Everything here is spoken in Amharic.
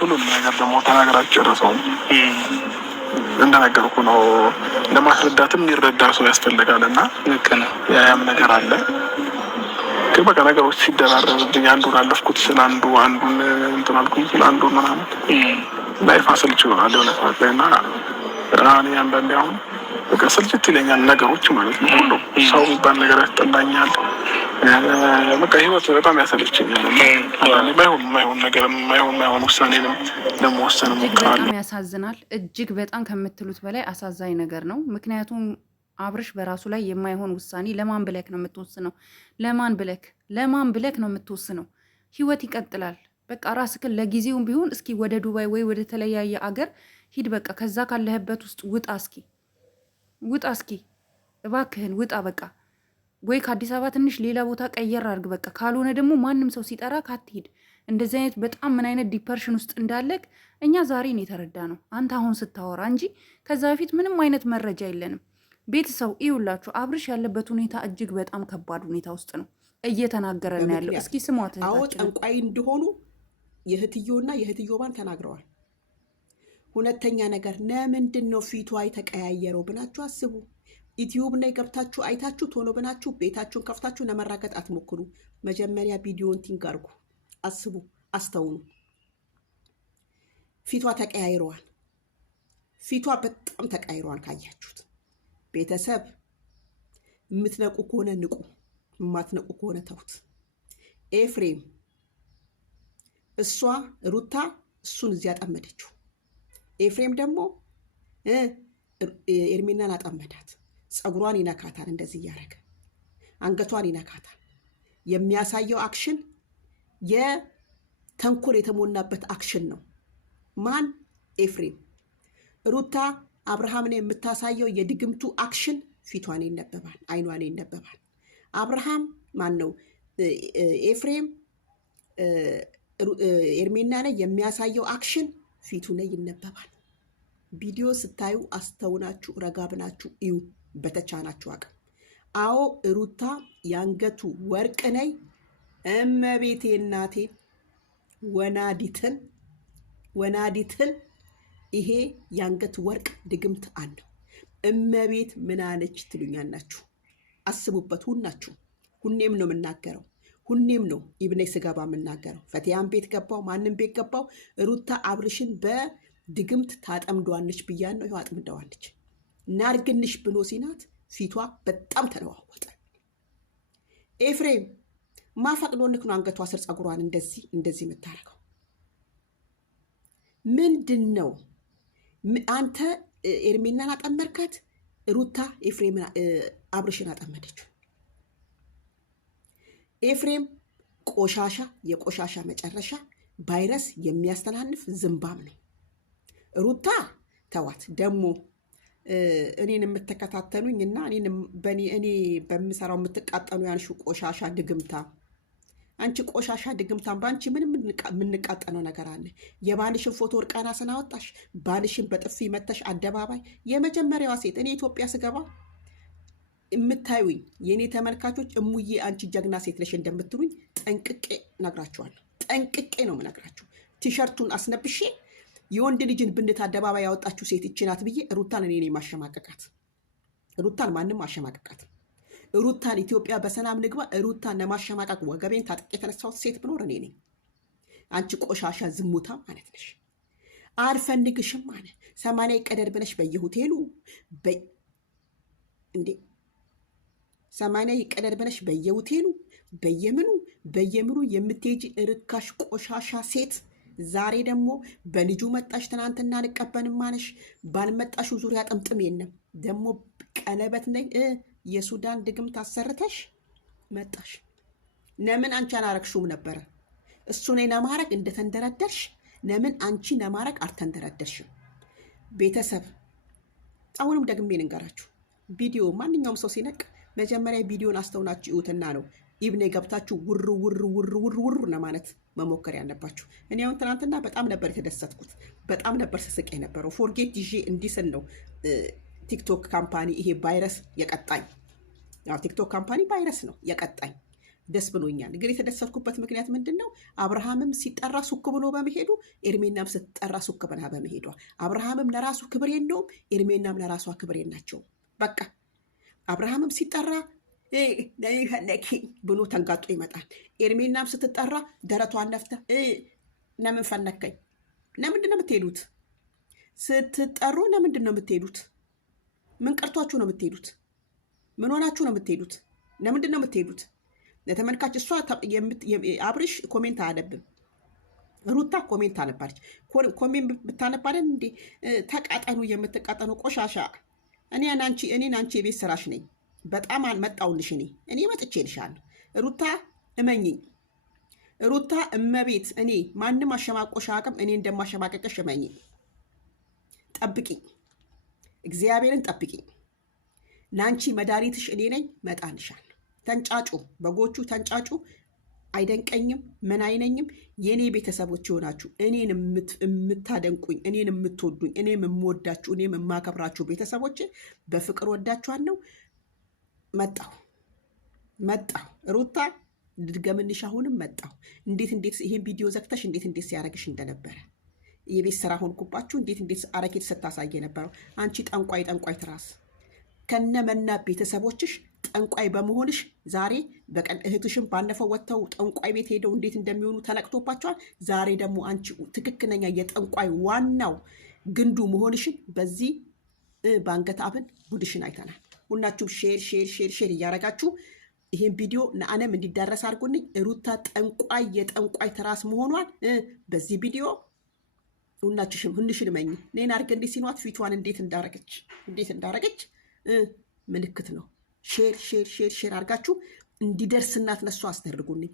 ሁሉም ነገር ደግሞ ተናገራችሁ ጨረሰው እንደነገርኩ ነው። ለማስረዳትም የሚረዳ ሰው ያስፈልጋል እና ያም ነገር አለ። ግን በቃ ነገሮች ሲደራረብብኝ አንዱን አለፍኩት ስለ አንዱን እንትን አልኩኝ ስለ አንዱ ምናምን ላይፍ አሰልች ይሆናል የሆነ ሰዓት ላይ እና እኔ አንዳንዴ አሁን በቃ ስልችት ይለኛል ነገሮች ማለት ነው። ሁሉም ሰው የሚባል ነገር ያስጠላኛል። በቃ ህይወት በጣም ያሰለችኛል። የማይሆን ነገር የማይሆን ውሳኔንም ለመወሰን እሞክራለሁ። በጣም ያሳዝናል። እጅግ በጣም ከምትሉት በላይ አሳዛኝ ነገር ነው። ምክንያቱም አብርሽ በራሱ ላይ የማይሆን ውሳኔ ለማን ብለክ ነው የምትወስነው? ለማን ብለክ ነው የምትወስነው? ህይወት ይቀጥላል። በቃ ራስክን ለጊዜውም ቢሆን እስኪ ወደ ዱባይ ወይ ወደ ተለያየ አገር ሂድ። በቃ ከዛ ካለህበት ውስጥ ውጣ እስኪ እባክህን ውጣ። በቃ ወይ ከአዲስ አበባ ትንሽ ሌላ ቦታ ቀየር አድርግ። በቃ ካልሆነ ደግሞ ማንም ሰው ሲጠራ ካትሄድ። እንደዚህ አይነት በጣም ምን አይነት ዲፐርሽን ውስጥ እንዳለክ እኛ ዛሬ ነው የተረዳ ነው አንተ አሁን ስታወራ እንጂ ከዛ በፊት ምንም አይነት መረጃ የለንም። ቤተሰብ ይውላችሁ አብርሽ ያለበት ሁኔታ እጅግ በጣም ከባድ ሁኔታ ውስጥ ነው እየተናገረ ነው ያለው። እስኪ ስሟት። አዎ ጠንቋይ እንደሆኑ የእህትዮና የእህትዮ ባል ተናግረዋል። ሁለተኛ ነገር ለምንድን ነው ፊቷ የተቀያየረው ብናችሁ አስቡ። ዩቲዩብ ላይ ገብታችሁ አይታችሁ ቶሎ ብናችሁ ቤታችሁን ከፍታችሁ ለመራገጥ አትሞክሩ። መጀመሪያ ቪዲዮን ቲንክ አድርጉ፣ አስቡ፣ አስተውሉ። ፊቷ ተቀያይረዋል። ፊቷ በጣም ተቀያይረዋል ካያችሁት። ቤተሰብ የምትነቁ ከሆነ ንቁ፣ የማትነቁ ከሆነ ተውት። ኤፍሬም እሷ ሩታ እሱን እዚያ አጠመደችው። ኤፍሬም ደግሞ ኤርሚናን አጠመዳት። ፀጉሯን ይነካታል፣ እንደዚህ እያደረገ አንገቷን ይነካታል። የሚያሳየው አክሽን የተንኮል የተሞላበት አክሽን ነው። ማን? ኤፍሬም። ሩታ አብርሃምን የምታሳየው የድግምቱ አክሽን ፊቷን ይነበባል፣ አይኗን ይነበባል። አብርሃም ማን ነው? ኤፍሬም ኤርሜና ላይ የሚያሳየው አክሽን ፊቱ ላይ ይነበባል። ቪዲዮ ስታዩ አስተውናችሁ ረጋ ብላችሁ እዩ በተቻናችሁ አቅም። አዎ ሩታ ያንገቱ ወርቅ ነይ እመቤቴ እናቴ ወናዲትን ይሄ ያንገት ወርቅ ድግምት አለው። እመቤት ምን አለች ትሉኛላችሁ? አስቡበት። ሁኔም ነው የምናገረው፣ ሁኔም ነው ኢብኔ ስገባ የምናገረው። ፈቲያን ቤት ገባው፣ ማንም ቤት ገባው። ሩታ አብርሽን በድግምት ታጠምደዋለች ብያን ነው። ይኸው አጥምደዋለች። ናርግንሽ ብሎ ሲናት ፊቷ በጣም ተለዋወጠ። ኤፍሬም ማፈቅዶልክ ነው አንገቷ ስር ፀጉሯን እንደዚህ የምታረገው ምንድን ነው? አንተ ኤርሚናን አጠመርካት፣ ሩታ ኤፍሬምን አብርሽን አጠመደችው። ኤፍሬም ቆሻሻ፣ የቆሻሻ መጨረሻ፣ ቫይረስ የሚያስተላልፍ ዝንባም ነው። ሩታ ተዋት። ደግሞ እኔን የምትከታተሉኝ እና እኔ በምሰራው የምትቃጠኑ ያንሹ ቆሻሻ ድግምታ፣ አንቺ ቆሻሻ ድግምታም በአንቺ ምንም የምንቃጠነው ነገር አለ? የባልሽን ፎቶ እርቃና ስናወጣሽ፣ ባልሽን በጥፊ መተሽ አደባባይ የመጀመሪያዋ ሴት። እኔ ኢትዮጵያ ስገባ የምታዩኝ የእኔ ተመልካቾች እሙዬ አንቺ ጀግና ሴት ነሽ እንደምትሉኝ ጠንቅቄ ነግራችኋለሁ። ጠንቅቄ ነው የምነግራችሁ። ቲሸርቱን አስነብሼ የወንድ ልጅን ብንት አደባባይ ያወጣችሁ ሴት ይቺ ናት ብዬ ሩታን እኔ ነኝ ማሸማቀቃት። ሩታን ማንም አሸማቀቃት። ሩታን ኢትዮጵያ በሰላም ንግባ። ሩታን ለማሸማቀቅ ወገቤን ታጥቄ የተነሳሁት ሴት ብኖር እኔ ነኝ። አንቺ ቆሻሻ ዝሙታ ማለት ነሽ። አልፈልግሽም አለ 80 ይቀደድ ብለሽ በየሆቴሉ እንዴ 80 ይቀደድ ብለሽ በየሆቴሉ በየምኑ የምትሄጂ ርካሽ ቆሻሻ ሴት ዛሬ ደግሞ በልጁ መጣሽ። ትናንትና አልቀበልም ማለሽ። ባልመጣሹ ዙሪያ ጥምጥም የለም። ደግሞ ቀለበት ነኝ የሱዳን ድግምት አሰርተሽ መጣሽ። ለምን አንቺ አላረግሽውም ነበረ? እሱ ነኝ ለማረግ እንደተንደረደርሽ ለምን አንቺ ለማረግ አልተንደረደርሽም? ቤተሰብ አሁንም ደግሜ ልንገራችሁ፣ ቪዲዮ ማንኛውም ሰው ሲነቅ መጀመሪያ ቪዲዮን አስተውናችሁ እዩትና ነው ኢብኔ ገብታችሁ ውር ለማለት መሞከር ያለባችሁ። እኔ አሁን ትናንትና በጣም ነበር የተደሰትኩት፣ በጣም ነበር ስስቅ የነበረው። ፎርጌት ይዤ እንዲስል ነው ቲክቶክ ካምፓኒ ይሄ ቫይረስ የቀጣኝ። ቲክቶክ ካምፓኒ ቫይረስ ነው የቀጣኝ። ደስ ብሎኛል። ግን የተደሰትኩበት ምክንያት ምንድን ነው? አብርሃምም ሲጠራ ሱክ ብሎ በመሄዱ፣ ኤርሜናም ስትጠራ ሱክ ብላ በመሄዷ። አብርሃምም ለራሱ ክብር የለውም፣ ኤርሜናም ለራሷ ክብር የላቸውም። በቃ አብርሃምም ሲጠራ ብሎ ተንጋጦ ይመጣል። ኤርሜናም ስትጠራ ደረቷን ነፍታ ለምን ፈነከኝ? ለምንድን ነው የምትሄዱት? ስትጠሩ ለምንድን ነው የምትሄዱት? ምን ቀርቷችሁ ነው የምትሄዱት? ምን ሆናችሁ ነው የምትሄዱት? ለምንድን ነው የምትሄዱት? ለተመልካች እሷ አብርሽ ኮሜንት አያነብም፣ ሩታ ኮሜንት አነባለች። ኮሜንት ብታነባለን እንዴ ተቃጠኑ፣ የምትቃጠኑ ቆሻሻ። እኔን አንቺ የቤት ስራሽ ነኝ። በጣም አልመጣውልሽ። እኔ መጥቼልሻለሁ። ሩታ እመኝኝ፣ ሩታ እመቤት። እኔ ማንም አሸማቆሻ አቅም እኔ እንደማሸማቀቀሽ እመኝኝ። ጠብቂኝ፣ እግዚአብሔርን ጠብቂኝ። ለአንቺ መድኃኒትሽ እኔ ነኝ። መጣልሻል። ተንጫጩ፣ በጎቹ ተንጫጩ። አይደንቀኝም፣ ምን አይነኝም። የእኔ ቤተሰቦች የሆናችሁ እኔን የምታደንቁኝ፣ እኔን የምትወዱኝ፣ እኔም የምወዳችሁ፣ እኔም የማከብራችሁ ቤተሰቦች በፍቅር ወዳችኋለሁ። መጣሁ ሩታ ድገምንሽ። አሁንም መጣሁ። እንዴት ይሄን ቪዲዮ ዘግተሽ እንዴት ሲያረግሽ እንደነበረ የቤት ስራ ሆንኩባችሁ። እንዴት አረኬት ስታሳየ ነበረው። አንቺ ጠንቋይ ትራስ ከነመና ቤተሰቦችሽ ጠንቋይ በመሆንሽ ዛሬ በቀን እህትሽም ባለፈው ወጥተው ጠንቋይ ቤት ሄደው እንዴት እንደሚሆኑ ተነቅቶባቸዋል። ዛሬ ደግሞ አንቺ ትክክለኛ የጠንቋይ ዋናው ግንዱ መሆንሽን በዚህ በአንገት አብን ጉድሽን አይተናል። ሁላችሁም ሼር እያረጋችሁ ይሄን ቪዲዮ ለዓለም እንዲዳረስ አድርጎልኝ። ሩታ ጠንቋይ የጠንቋይ ትራስ መሆኗን በዚህ ቪዲዮ ሁላችሁም ሁንሽን መኝ ነን አርገ እንዴ ሲኗት ፊቷን እንዴት እንዳረገች ምልክት ነው። ሼር አርጋችሁ እንዲደርስናት ለሷ አስደርጉልኝ።